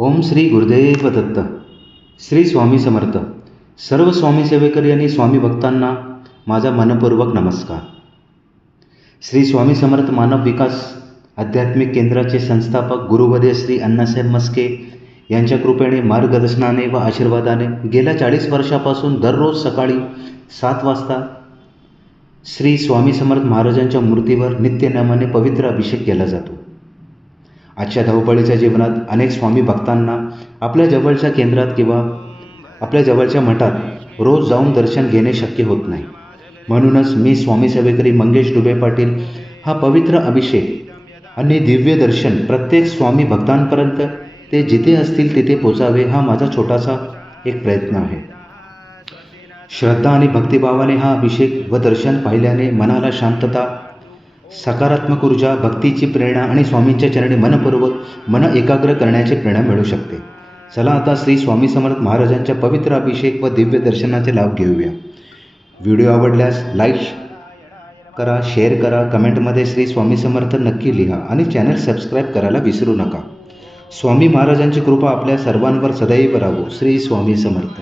ओम श्री गुरुदेव दत्त. श्री स्वामी समर्थ. सर्व स्वामी सेवेकरी आणि स्वामी भक्तांना माझा मनपूर्वक नमस्कार. श्री स्वामी समर्थ मानव विकास आध्यात्मिक केंद्राचे संस्थापक गुरुवर्य श्री अण्णासाहेब मस्के यांच्या कृपेने, मार्गदर्शनाने व आशीर्वादाने गेल्या 40 वर्षापासून दररोज सकाळी 7 वाजता श्री स्वामी समर्थ महाराजांच्या मूर्तीवर नित्यनेमाने पवित्र अभिषेक केला जातो. आजच्या धावपळीच्या जीवनात अनेक स्वामी भक्तांना आपल्या जवळच्या केंद्रात किंवा आपल्या जवळच्या मठात रोज जाऊन दर्शन घेणे शक्य होत नाही. म्हणूनच मी स्वामी सेवेकरी मंगेश डुबे पाटील हा पवित्र अभिषेक आणि दिव्य दर्शन प्रत्येक स्वामी भक्तांपर्यंत ते जिथे असतील तिथे पोचावे, हा माझा छोटासा एक प्रयत्न आहे. श्रद्धा आणि भक्तिभावाने हा अभिषेक व दर्शन पाहिल्याने मनाला शांतता, सकारात्मक ऊर्जा, भक्तीची प्रेरणा आणि स्वामींच्या चरणी मन एकाग्र करण्याची प्रेरणा मिळू शकते. चला आता श्री स्वामी समर्थ महाराजांच्या पवित्र अभिषेक व दिव्य दर्शनाचे लाभ घेऊया. व्हिडिओ आवडल्यास लाईक करा, शेअर करा, कमेंटमध्ये श्री स्वामी समर्थ नक्की लिहा आणि चॅनल सबस्क्राईब करायला विसरू नका. स्वामी महाराजांची कृपा आपल्या सर्वांवर सदैव राहो. श्री स्वामी समर्थ.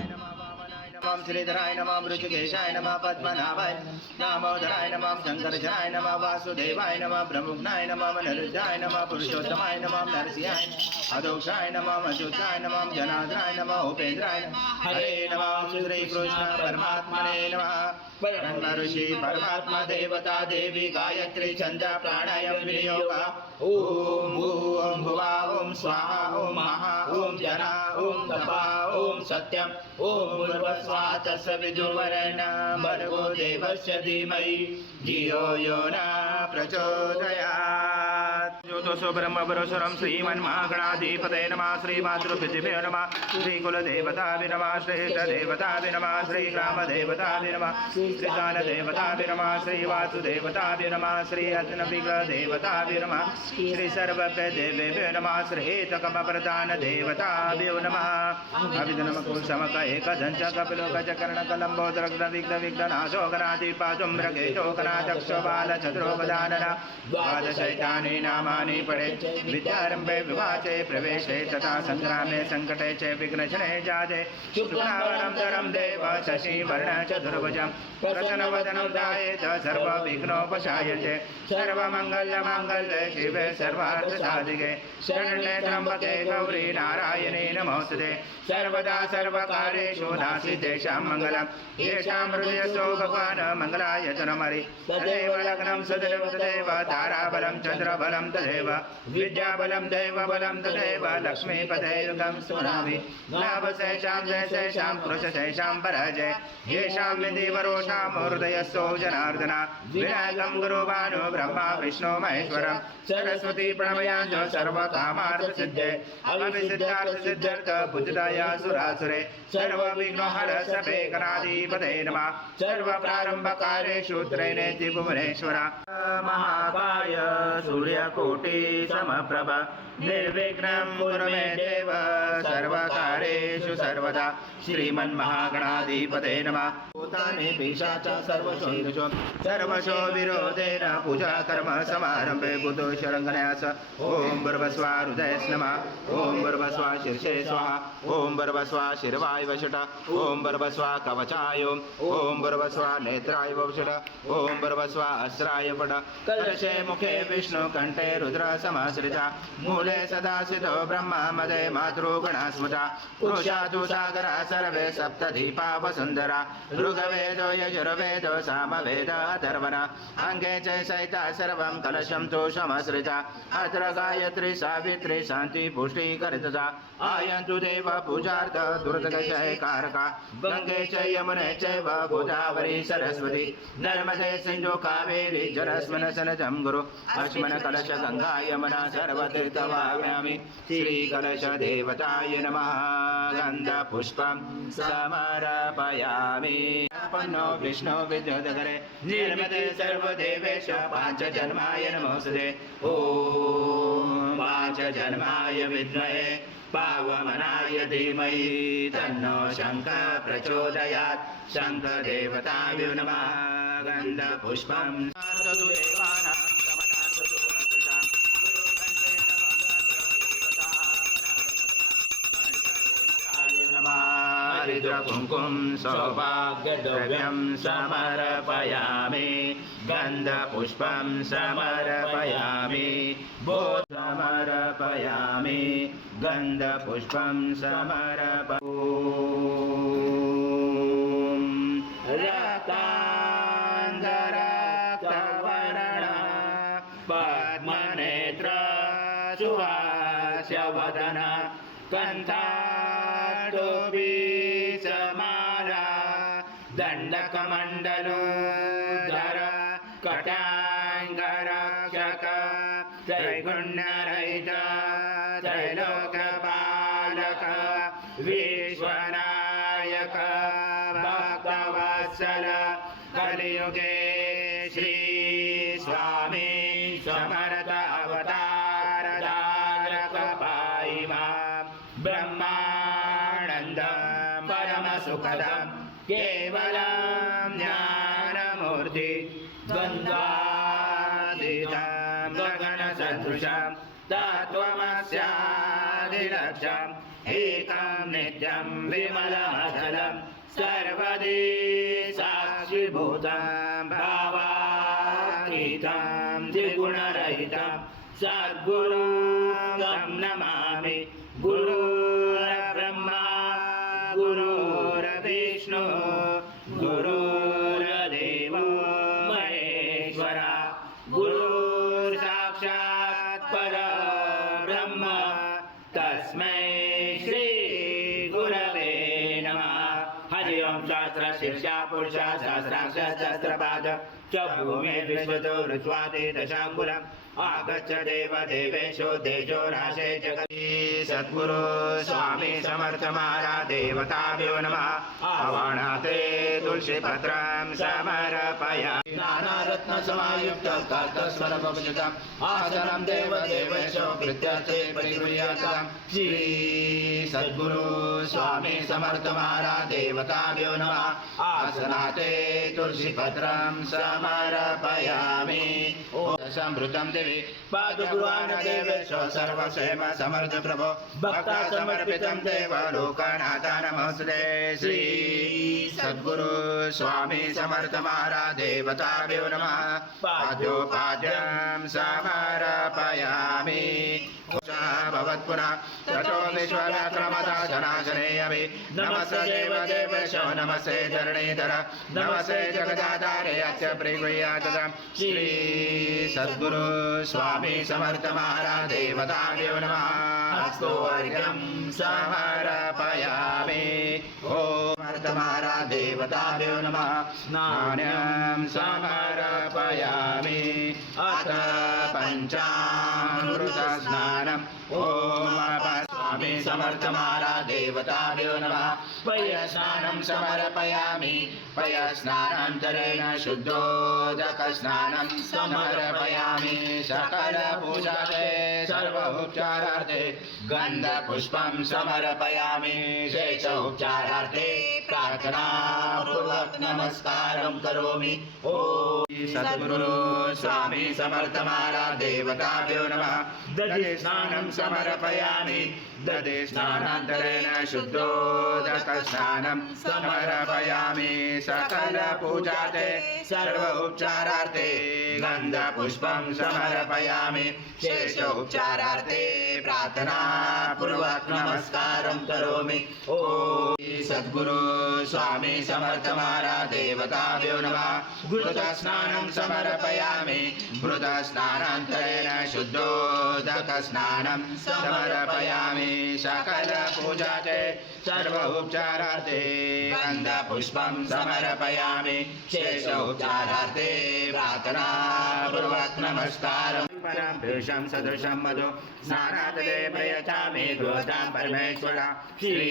श्रीधराय नमः ऋषिकेशाय नमः पद्मनाभाय दामोदराय नमः शंकरजनाय नमः वासुदेवाय नमः ब्रह्मज्ञाय नमः मनरुद्राय नमः पुरुषोत्तमाय नमः नरसिंहाय अदोक्षाय नमः अच्युताय नमः जनार्दनाय नमः उपेन्द्राय नमः हरे नमः. श्री कृष्ण परमात्मने नमः. ब्रह्म ऋषि परमात्मा देवता देवी गायत्री छंद प्राणायाम विनियोग. ओम भूम भुवा ओम स्वाहा ओम महा ओम जना ओम तपा ओम सत्यम ओम भूर्भुवस्सुवः तत्सवितुर्वरेण्यं भर्गो देवस्य धीमहि धियो यो न प्रचोदयात्. ज्योतिषो ब्रह्मपरशुरं श्रीमन्महागणाधिपतये नमः. श्रीमातृपृथिव्यै नमः. श्रीकुलदेवताभ्ये नमः. श्रेष्ठदेवताभ्ये नमः. श्रीग्रामदेवताभ्ये नमः. श्रीशालदेवताभ्ये नमः. श्रीवासुदेवताभ्ये नमः. श्रीरत्नविग्रहदेवताभ्ये नमः. श्रीसर्वज्ञदेवेभ्यो नमः. श्रीहेतकमप्रधानदेवताभ्यो नमः. अभिधनमकुशमक एकदञ्च कपिलो गजकर्णकलम्बोदरग्धविघ्नविघ्ननाशो गणाधिपाशुम्रकेशो गणाचक्षुबालचतुरोपदानना द्वादशैतानि नामानि पठे. विद्यारम्भे विवाचे प्रवेशे तथा सङ्ग्रामे सङ्कटे च विघ्नशने जाते. शुक्लावरं देव शशिवर्णं चतुर्भुजं प्रसन्नवदनं ध्यायेत सर्वविघ्नोपशायते. सर्वमङ्गलमाङ्गल्ये शिवे सर्वार्थसाधिके शरण्ये त्र्यम्बके गौरी नारायणे नमोस्तुते. सर्वदा सर्वकार्येषु नास्ति तेषां मङ्गलं. येषां हृदयस्थो भगवान् मङ्गलाय जनमरि. तदेव लग्नं सदैव तदेव ताराबलं चन्द्रबलं तदेव विद्याबलं दैवबलं तदेव लक्ष्मीपते युगं स्मरामि. लाभशेषां जयशेषां पुरुषशेषां पराजय येषां विधिवरोषां हृदयस्थो जनार्दन. विनायकं गुरुभानु ब्रह्मा विष्णु महेश्वरं सरस्वती प्रणमयाञ्च सर्वकामार्थसिद्धे अभिसिद्धार्थसिद्ध्यर्थ पूजिताय सुरासुरे. सर्वविघ्नोहर सर्वेकनाधिपते नमः. सर्वप्रारम्भकार्येषु त्रैनेति भुवनेश्वर. महाकाय सूर्यकोटि समप्रभ निर्विघ्नं कुरु मे देव सर्वकार्येषु सर्वदा. श्रीमन्महागणाधिपते नमः. भूतानि पिशाच सर्वशो सर्वशो विरोधेन पूजा कर्म समारंभे बुद्धो शरणन्यास. ओम भूर्भुवस्सुवः हृदये नमः. ओम भूर्भुवस्सुवः शीर्षे स्वाहा. ओम भूर्भुवस्सुवः शिरवाय वषट. ओम भूर्भुवस्सुवः कवचाय. ओम भूर्भुवस्सुवः नेत्राय वषट. ओम भूर्भुवस्सुवः अस्त्राय पट. कलशे मुखे विष्णु कंठे रुद्र समाश्रिता. मूले सदाशितो ब्रह्मा मदे मातृगणा स्मृता. पुरुषादु सागरा सर्वे सप्तदीपा वसुन्धरा. ऋग्वेदो यजुर्वेदो सामवेद अथर्वण. अंगे च सहिता सर्वं कलशं तु समाश्रिता. अत्र गायत्री सावित्री शान्ति पुष्टिकरिता. आयन्तु देव पूजार्थ दुर्दशयकारका. गंगे च यमुने चैव गोदावरी सरस्वती. नर्मदे सिन्धु कावेरी जलस्मिन् सन्निधं गुरु. अस्मिन् कलश गंगा यमुना सर्वतीर्थवाहयामि. श्रीकलश देवताय नमः. गन्धपुष्पं समर्पयामि. पन्नो विष्णु विद्युदगरे निर्मते सर्वदेवेश पाञ्चजन्माय नमोस्तुते. ॐ पाञ्चजन्माय विद्महे पावमनाय धीमहि तन्नो शङ्खः प्रचोदयात्. शङ्खदेवताभ्यो नमः. गन्धपुष्पं देवानां हरिद्रकुङ्कुं सौभाग्यद्रव्यं समर्पयामि गन्धपुष्पं समर्पयामि समर्पयामि गन्धपुष्पं रक्ताङ्गरक्तवर्णा पद्मनेत्र सुहास्यवदन कण्ठाटोपीसमाला दण्डकमण्डलोदर कटाङ्गरक्षक त्रैगुण्यरहित त्रैलोकपालक विश्वनायक भक्तवत्सल कलियुगे श्री स्वामी समर्थ अवतार धारक पाहि मां ब्रह्मानन्दं परमसुखदं केवलं ज्ञानमूर्ति द्वन्द्वातीतं गगनसदृशं तत्त्वमस्यादिलक्ष्यम् एकं नित्यं विमलमचलं सर्वदि साक्षिभूतं भावातीतं द्विगुणरहितं सद्गुरुं तं नमामि गुरुर्ब्रह्मा गुरुर्विष्णु गुरुर्देवो महेश्वरा गुरुर्साक्षात् परब्रह्म तस्मै श्री गुरवे नमः हरि ओं शास्त्र शीर्षा पुरुष सहस्राक्ष सहस्रपाद च भूमे विश्वतो ऋत्वाते दशाङ्गुलम् आगच्छ देव देवेशो तेजो राशे जगति सद्गुरु स्वामी समर्थ महाराज देवताभ्यो नमः आवाहनाते तुलसीपत्रं समर्पयामि नानारत्नसमायुक्त कर्तस्वरपभुजतम् आसनं देवदेवेशो कृत्यर्थे परिगृह्यताम् श्री सद्गुरु स्वामी समर्थ महाराज देवताभ्यो नमः आसनाते तुलसीपत्रं समर्पयामि समृतं देवी पादुगुरुवान देवेशो सर्वक्षेम समर्थ प्रभो भक्ता समर्पितं देव लोकनाथ नमस्ते श्री सद्गुरु स्वामी समर्थ महाराज देवताभ्यो नमः पाद्योपाद्यं समर्पयामि भवत्पुनः ततो विश्वव्याक्रमता जनाशनेयमि नमस्ते देवदेवेशो नमस्ते धरणीधर नमस्ते जगदाधारे अस्य प्रिगुह्यातम् श्री सद्गुरु स्वामी समर्थ महाराज देवताभ्यो नमः हस्तोर्घ्यं समर्पयामि ॐ समर्थ महाराज देवताभ्यो नमः स्नानं समर्पयामि अथ पञ्चामृत स्नानम् ॐ स्वामी समर्थ महाराज देवताभ्यो नमः पयस्नानं समर्पयामि पयस्नानान्तरेण शुद्धोदक स्नानं समर्पयामि सकल पूजाते सर्वोपचारार्थे गन्धपुष्पं समर्पयामि शेषोपचारार्थे प्रार्थनापूर्वक नमस्कारं करोमि ॐ सद्गुरु स्वामी समर्थ महाराज देवताभ्यो नमः दधि स्नानं समर्पयामि दधि स्नानान्तरेण शुद्धोदक स्नानं समर्पयामि सकल पूजाते सर्वोपचारार्थे गन्धपुष्पं समर्पयामि शेषोपचारार्थे प्रार्थनापूर्वक नमस्कारं करोमि ॐ सद्गुरु स्वामी समर्थ महाराज देवताभ्यो नमः घृतस्नानं समर्पयामि घृतस्नानान्तरेण शुद्धोदक स्नानं समर्पयामि सकल पूजाते सर्वोपचारार्थे गन्धपुष्पं समर्पयामि शेषोपचारार्थे प्रार्थनापूर्वक नमस्कारं परमपुरुषं सदृशं मधु स्नानादे प्रयचामि गृहतां परमेश्वर श्री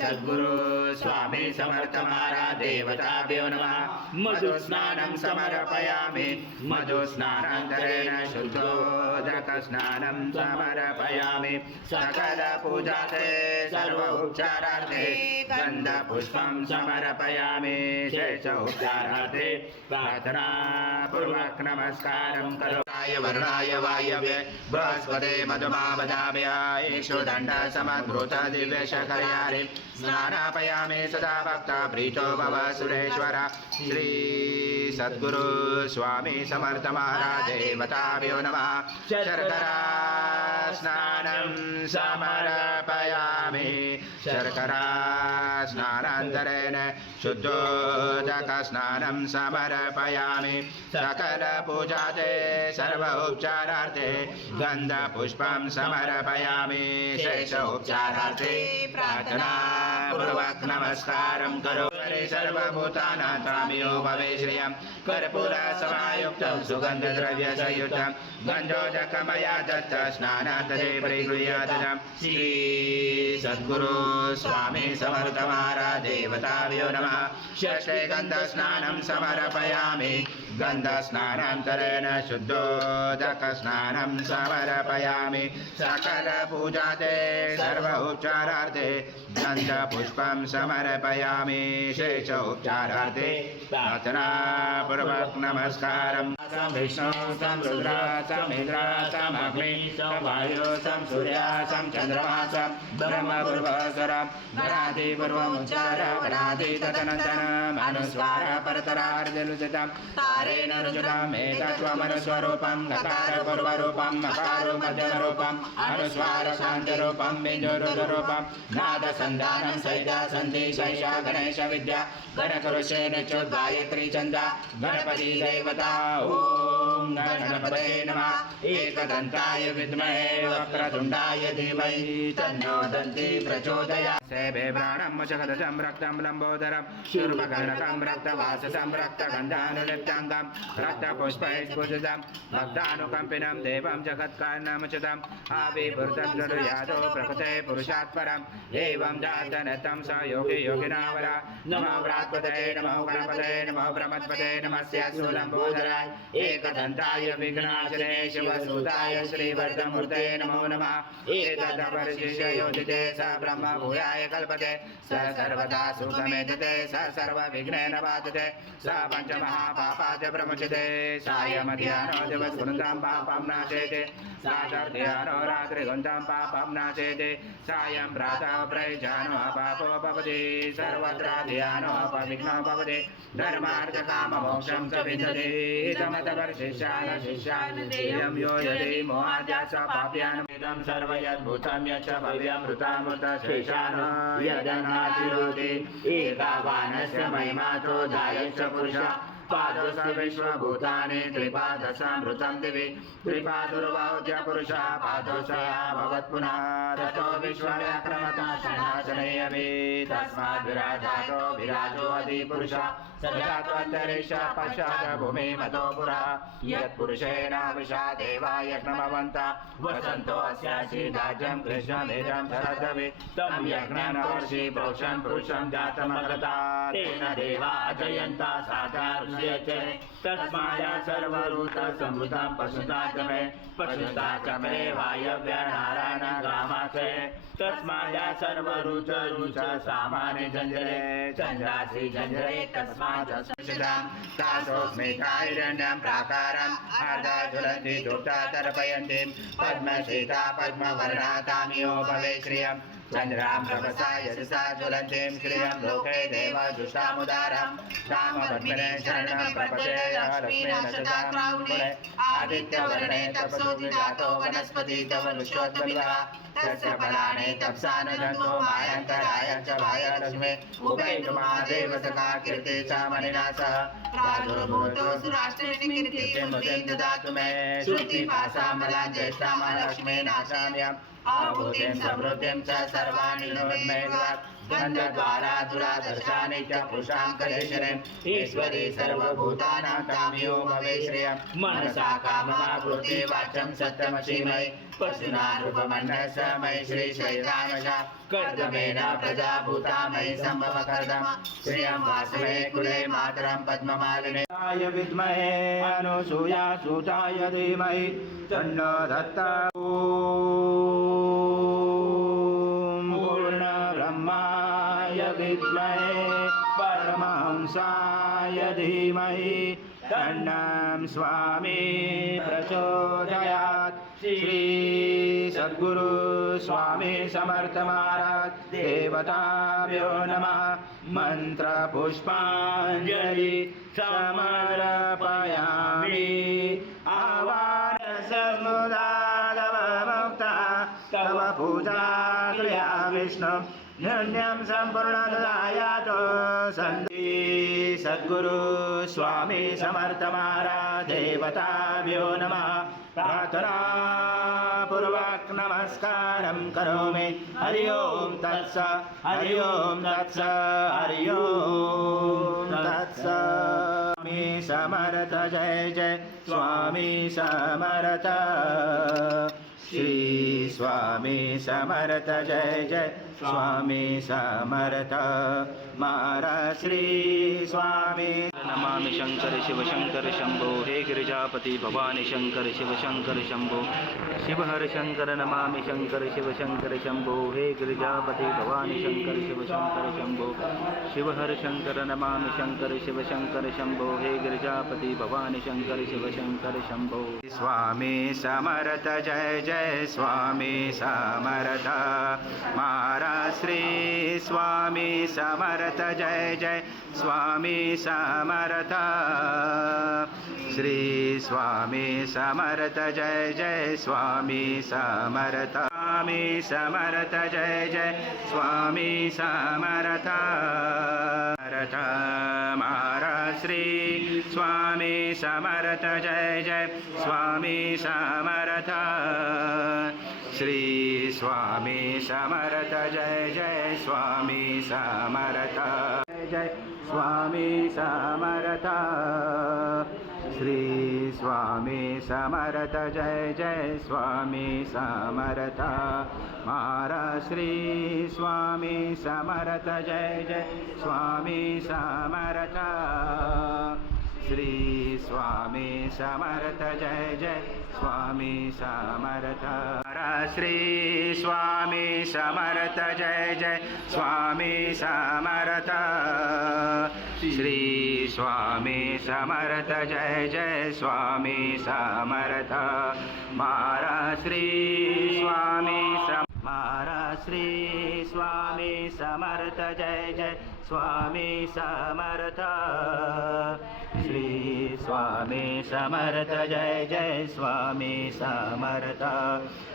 सद्गुरु स्वामी समर्थ महाराज देवताभ्यो नमः मधु स्नानं समर्पयामि मधु स्नानान्तरेण शुद्धोदक स्नानं समर्पयामि सकल पूजाते सर्वोपचारार्थे गन्धपुष्पं समर्पयामि शेषोपचारार्थे प्रार्थनापूर्वक नमस्कारं करोमि वरुणाय वायव्ये बृहस्पते मधुमावदाभ्य ईक्षु दण्ड समद्भूत दिव्यशकर्यारि स्नानापयामि सदा भक्ता प्रीतो भव सुरेश्वर श्री सद्गुरु स्वामी समर्थ महाराज देवताभ्यो नमः शर्करा स्नानं समर्पयामि शर्करा स्नानान्तरेण शुद्धोदक स्नानं समर्पयामि सकल पूजाते सर्व उपचारार्थे गन्धपुष्पं समर्पयामि शेष उपचारार्थे प्रार्थना पूर्वक नमस्कारं करोमि सर्वभूतानां त्वामियो भवे श्रियं कर्पूर समायुक्तं सुगन्धद्रव्यसंयुक्तं गन्धोदकमया दत्त स्नानान्तरे परिगृह्यादनं श्री सद्गुरु स्वामी समर्थ महाराज देवताभ्यो नमः षष्ठे गन्धस्नानं समर्पयामि गन्धस्नानान्तरेण शुद्धोदक स्नानं समर्पयामि सकल पूजाते सर्व उपचारार्थे गन्धपुष्पं समर्पयामि शेष उपचारार्थे प्रार्थना पूर्वक नमस्कारं विष्णु सं रुद्र सं इंद्र सं अग्नि सं वायु सं सूर्य सं चन्द्रमा सं ब्रह्म पूर्वस्वरं गणादि पूर्वमुच्चार गणादि तदनन्तरम् अनुस्वार परतरार्धनुचितं तारेण रुचितम् एतत्त्वमनुस्वरूपं गकार पूर्वरूपं मकार मध्यमरूपम् अनुस्वार शान्तरूपं बिन्दुरुद्ररूपं नादसन्धानं सैदा सन्धि शैषा गणेश विद्या गणकरुषेण च गायत्री छन्द गणपति देवता ॐ गणपतये नमः एकदन्ताय विद्महे वक्रतुण्डाय धीमहि तन्नो दन्ती प्रचोदयात् सेवे प्राणं शकदशं रक्तं लम्बोदरं शूर्पकर्णकं रक्तवाससं रक्तगन्धानुलिप्ताङ्गं रक्तपुष्पैस्फुटितं भक्तानुकम्पिनं देवं जगत्कारणमच्युतम् आविर्भूतं जडुयादो प्रकृते पुरुषात् परम् एवं जातनतं स योगी योगिनावरा नमो व्रात्पते नमो गणपते नमो ब्रह्मपते नमस्य सुलम्बोदराय एकदन्ताय विघ्नाशने शिवसुताय श्रीवर्धमूर्ते नमो नमः एतदपरिशिष्य योजिते स ब्रह्म भूयाय कल्पते स सर्वदा सुखमेतते स सर्वविघ्नेन बाधते स पञ्चमहापापात् प्रमुच्यते सायमध्याह्नो दिवसगुणतां पापं नाशयते साधर्ध्यानो रात्रिगुणतां पापं नाशयते सायं प्रातः प्रयुज्यानो पापो भवति सर्वत्र ध्यानो अपविघ्नो भवति धर्मार्थकाममोक्षं च विन्दते इदमतवर्षिष्यान् शिष्यान् देयं यो यदि मोहाद्यास पाप्यान्मिदं सर्वयद्भूतं यच्च भव्यमृतामृतशेषान् यदनातिरोति एतावानस्य महिमातो दायश्च पुरुषः पादोस विश्वभूतानि त्रिपादसामृतं दिवि त्रिपादुर्बाहुत्य पुरुषः पादोषया भवत् पुनः ततो विश्वव्याक्रमता शनाशने अपि तस्माद् विराजातो विराजो अधिपुरुषः सजात्वन्तरिक्ष पश्चात् भूमिमतो पुरः यत्पुरुषेण विशा देवा यज्ञमवन्तः वसन्तो अस्यासि राज्यं कृष्णमेजं शरदवि तं यज्ञनवर्षि प्रोक्षं पुरुषं जातमग्रता तेन देवा अजयन्ता साधार तस्माया सर्वरूतसंवृतं पशुता च मे वायव्य नारायण ग्रामाचे तस्माया सर्वरूच रुच सामान्य झंझरे चंद्रासी झंझरे तस्मात् तासोस्मिताहिरण्यं प्राकारम् अर्धज्वलन्ति दुग्धा तर्पयन्तीं पद्मशीता पद्मवर्णा तामियो भवे श्रियम् चन्द्रां प्रभसा यशसा ज्वलन्तीं श्रियं लोके देवजुष्टामुदारं रामपद्मने शरणं प्रपदे लक्ष्मीनशताक्रावणे आदित्यवर्णे तपसोऽधिजातो वनस्पति तव विश्वोत्तमितः तस्य फलानि तपसा न दन्तो मायन्तराय च भायलक्ष्मे उभयतु महादेव सखा कीर्ति च मणिना सह प्रादुर्भूतो सुराष्ट्रनिकीर्तिं ददातु मे श्रुतिपाशामला ज्येष्ठा महालक्ष्मी नाशाम्यम् आभूतिं समृद्धिं च सर्वाणि नोन्मेघात् गन्धद्वारा दुरादर्शानि च पुरुषां कलेशरेम् ईश्वरी सर्वभूतानां काम्यो भवे श्रियं मनसा काममाकृति वाचं सत्यमसीमयि पशुना रूपमण्डस्य मयि श्रीशैलामशा कर्दमेन प्रजाभूता मयि सम्भव कर्दम श्रियं वासवे कुले मातरं पद्ममालिने विद्महे अनुसूया सूताय धीमहि तन्नो दत्ता पूर्णब्रह्माय विद्महे परमहंसाय धीमहि तन्नं स्वामी प्रचोदयात् श्री सद्गुरु स्वामी समर्थ महाराज देवताभ्यो नमः मंत्र पुष्पांजलि समर्पयामि आवाहन समुदाय मुक्ता तव पूजा क्रिया विष्णु धन्यं संपूर्णदायातो सन्ति सद्गुरु स्वामी समर्थ महाराज देवताभ्यो नमः प्रार्थना पूर्वक नमस्कारं करोमि हरि ओम तत्स हरि ओम तत्स हरि ओम तत्स स्वामी समर्थ जय जय स्वामी समर्थ श्री स्वामी समर्थ जय जय स्वामी समर्थ महाराज श्री स्वामी नमामि शंकर शिव शंकर शंभो हे गिरिजापति भवानी शंकर शिव शंकर शंभो शिव हर शंकर नमामि शंकर शिव शंकर शंभो हे गिरिजापति भवानी शंकर शिव शंकर शंभो शिव हर शंकर नमामि शंकर शिव शंकर शंभो हे गिरिजापति भवानी शंकर शिव शंकर शंभो स्वामी समर्थ जय जय स्वामी समर्थ महाराज श्री स्वामी समर्थ जय जय स्वामी समर्थ श्री स्वामी समर्थ जय जय स्वामी समर्थ स्वामी समर्थ जय जय स्वामी समर्थ महाराज श्री स्वामी समर्थ जय जय स्वामी समर्थ श्री स्वामी समर्थ जय जय स्वामी समर्थ जय स्वामी समर्थ श्री स्वामी समर्थ जय जय स्वामी समर्थ महाराज श्री स्वामी समर्थ जय जय स्वामी समर्थ श्री स्वामी समर्थ जय जय स्वामी समर्थ महाराज श्री स्वामी समर्थ जय जय स्वामी समर्थ श्री स्वामी समर्थ जय जय स्वामी समर्थ महाराज श्री स्वामी महाराज श्री स्वामी समर्थ जय जय स्वामी समर्थ श्री स्वामी समर्थ जय जय स्वामी समर्थ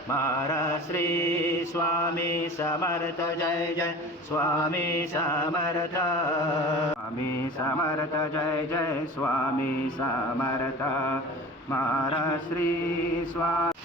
महाराज श्री स्वामी समर्थ जय जय स्वामी समर्थ स्वामी समर्थ जय जय स्वामी समर्थ महाराज श्री स्वामी